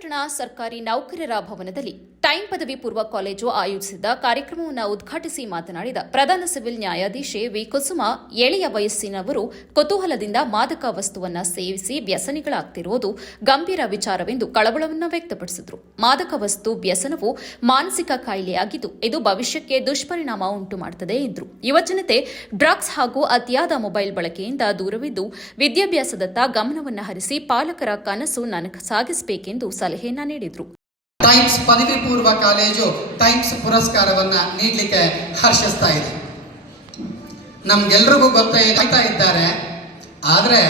ಚನ್ನಪಟ್ಟಣ ಸರ್ಕಾರಿ ನೌಕರರ ಭವನದಲ್ಲಿ ಟೈಮ್ ಪದವಿ ಪೂರ್ವ ಕಾಲೇಜು ಆಯೋಜಿಸಿದ್ದ ಕಾರ್ಯಕ್ರಮವನ್ನು ಉದ್ಘಾಟಿಸಿ ಮಾತನಾಡಿದ ಪ್ರಧಾನ ಸಿವಿಲ್ ನ್ಯಾಯಾಧೀಶೆ ವಿ ಕುಸುಮ, ಎಳೆಯ ವಯಸ್ಸಿನವರು ಕುತೂಹಲದಿಂದ ಮಾದಕ ವಸ್ತುವನ್ನು ಸೇವಿಸಿ ವ್ಯಸನಿಗಳಾಗ್ತಿರುವುದು ಗಂಭೀರ ವಿಚಾರವೆಂದು ಕಳವಳವನ್ನು ವ್ಯಕ್ತಪಡಿಸಿದರು. ಮಾದಕ ವಸ್ತು ವ್ಯಸನವು ಮಾನಸಿಕ ಕಾಯಿಲೆಯಾಗಿದ್ದು ಇದು ಭವಿಷ್ಯಕ್ಕೆ ದುಷ್ಪರಿಣಾಮ ಉಂಟು ಮಾಡುತ್ತದೆ ಎಂದರು. ಯುವಜನತೆ ಡ್ರಗ್ಸ್ ಹಾಗೂ ಅತಿಯಾದ ಮೊಬೈಲ್ ಬಳಕೆಯಿಂದ ದೂರವಿದ್ದು ವಿದ್ಯಾಭ್ಯಾಸದತ್ತ ಗಮನವನ್ನು ಹರಿಸಿ ಪಾಲಕರ ಕನಸು ಸಾಗಿಸಬೇಕೆಂದು ಸಲಹೆಯನ್ನ ನೀಡಿದರು. ಟೈಮ್ಸ್ ಪದವಿ ಪೂರ್ವ ಕಾಲೇಜು ಟೈಮ್ಸ್ ಪುರಸ್ಕಾರವನ್ನ ನೀಡಲಿಕ್ಕೆ ಹರ್ಷಿಸ್ತಾ ಇದೆ. ನಮ್ಗೆಲ್ರಿಗೂ ಗೊತ್ತಾಯ್ತಾ ಇದ್ದಾರೆ, ಆದರೆ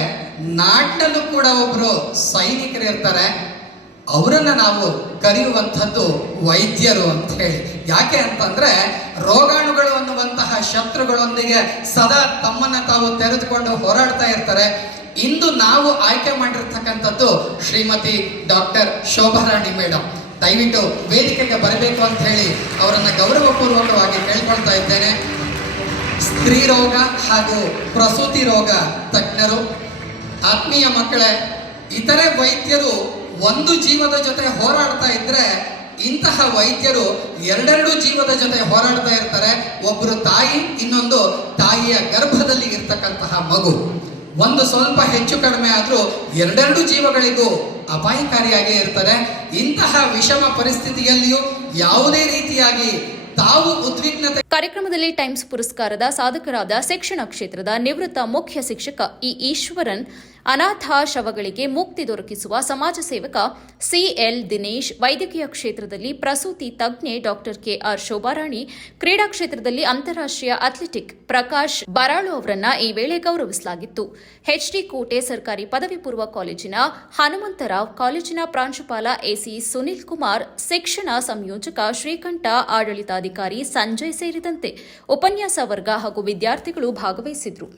ನಾಡಿನಲ್ಲೂ ಕೂಡ ಒಬ್ರು ಸೈನಿಕರು ಇರ್ತಾರೆ. ಅವರನ್ನ ನಾವು ಕರೆಯುವಂಥದ್ದು ವೈದ್ಯರು ಅಂತ ಹೇಳಿ. ಯಾಕೆ ಅಂತಂದ್ರೆ ರೋಗಾಣುಗಳು ಅನ್ನುವಂತಹ ಶತ್ರುಗಳೊಂದಿಗೆ ಸದಾ ತಮ್ಮನ್ನ ತಾವು ತೆರೆದುಕೊಂಡು ಹೋರಾಡ್ತಾ ಇರ್ತಾರೆ. ಇಂದು ನಾವು ಆಯ್ಕೆ ಮಾಡಿರ್ತಕ್ಕಂಥದ್ದು ಶ್ರೀಮತಿ ಡಾಕ್ಟರ್ ಶೋಭಾರಾಣಿ ಮೇಡಮ್. ದಯವಿಟ್ಟು ವೇದಿಕೆಗೆ ಬರಬೇಕು ಅಂತ ಹೇಳಿ ಅವರನ್ನು ಗೌರವಪೂರ್ವಕವಾಗಿ ಕೇಳ್ಕೊಳ್ತಾ ಇದ್ದೇನೆ. ಸ್ತ್ರೀ ರೋಗ ಹಾಗೂ ಪ್ರಸೂತಿ ರೋಗ ತಜ್ಞರು, ಆತ್ಮೀಯ ಮಕ್ಕಳೇ, ಇತರೆ ವೈದ್ಯರು ಒಂದು ಜೀವದ ಜೊತೆ ಹೋರಾಡ್ತಾ ಇದ್ರೆ ಇಂತಹ ವೈದ್ಯರು ಎರಡೆರಡು ಜೀವದ ಜೊತೆ ಹೋರಾಡ್ತಾ ಇರ್ತಾರೆ. ಒಬ್ಬರು ತಾಯಿ, ಇನ್ನೊಂದು ತಾಯಿಯ ಗರ್ಭದಲ್ಲಿ ಇರ್ತಕ್ಕಂತಹ ಮಗು. ಒಂದು ಸ್ವಲ್ಪ ಹೆಚ್ಚು ಕಡಿಮೆ ಆದರೂ ಎರಡೆರಡು ಜೀವಗಳಿಗೂ ಅಪಾಯಕಾರಿಯಾಗಿ ಇರ್ತಾರೆ. ಇಂತಹ ವಿಷಮ ಪರಿಸ್ಥಿತಿಯಲ್ಲಿಯೂ ಯಾವುದೇ ರೀತಿಯಾಗಿ ತಾವು ಉದ್ವಿಗ್ನತೆ. ಕಾರ್ಯಕ್ರಮದಲ್ಲಿ ಟೈಮ್ಸ್ ಪುರಸ್ಕಾರದ ಸಾಧಕರಾದ ಶಿಕ್ಷಣ ಕ್ಷೇತ್ರದ ನಿವೃತ್ತ ಮುಖ್ಯ ಶಿಕ್ಷಕ ಇ ಈಶ್ವರನ್, ಅನಾಥ ಶವಗಳಿಗೆ ಮುಕ್ತಿ ದೊರಕಿಸುವ ಸಮಾಜ ಸೇವಕ ಸಿಎಲ್ ದಿನೇಶ್, ವೈದ್ಯಕೀಯ ಕ್ಷೇತ್ರದಲ್ಲಿ ಪ್ರಸೂತಿ ತಜ್ಞೆ ಡಾಕ್ಟರ್ ಕೆಆರ್ ಶೋಭಾರಾಣಿ, ಕ್ರೀಡಾ ಕ್ಷೇತ್ರದಲ್ಲಿ ಅಂತಾರಾಷ್ಟ್ರೀಯ ಅಥ್ಲೆಟಿಕ್ ಪ್ರಕಾಶ್ ಬರಾಳು ಅವರನ್ನ ಈ ವೇಳೆ ಗೌರವಿಸಲಾಗಿತ್ತು. ಎಚ್ಡಿ ಕೋಟೆ ಸರ್ಕಾರಿ ಪದವಿ ಪೂರ್ವ ಕಾಲೇಜಿನ ಹನುಮಂತರಾವ್, ಕಾಲೇಜಿನ ಪ್ರಾಂಶುಪಾಲ ಎಸಿ ಸುನಿಲ್ ಕುಮಾರ್, ಶಿಕ್ಷಣ ಸಂಯೋಜಕ ಶ್ರೀಕಂಠ, ಆಡಳಿತಾಧಿಕಾರಿ ಸಂಜಯ್ ಸೇರಿದಂತೆ ಉಪನ್ಯಾಸ ವರ್ಗ ಹಾಗೂ ವಿದ್ಯಾರ್ಥಿಗಳು ಭಾಗವಹಿಸಿದ್ರು.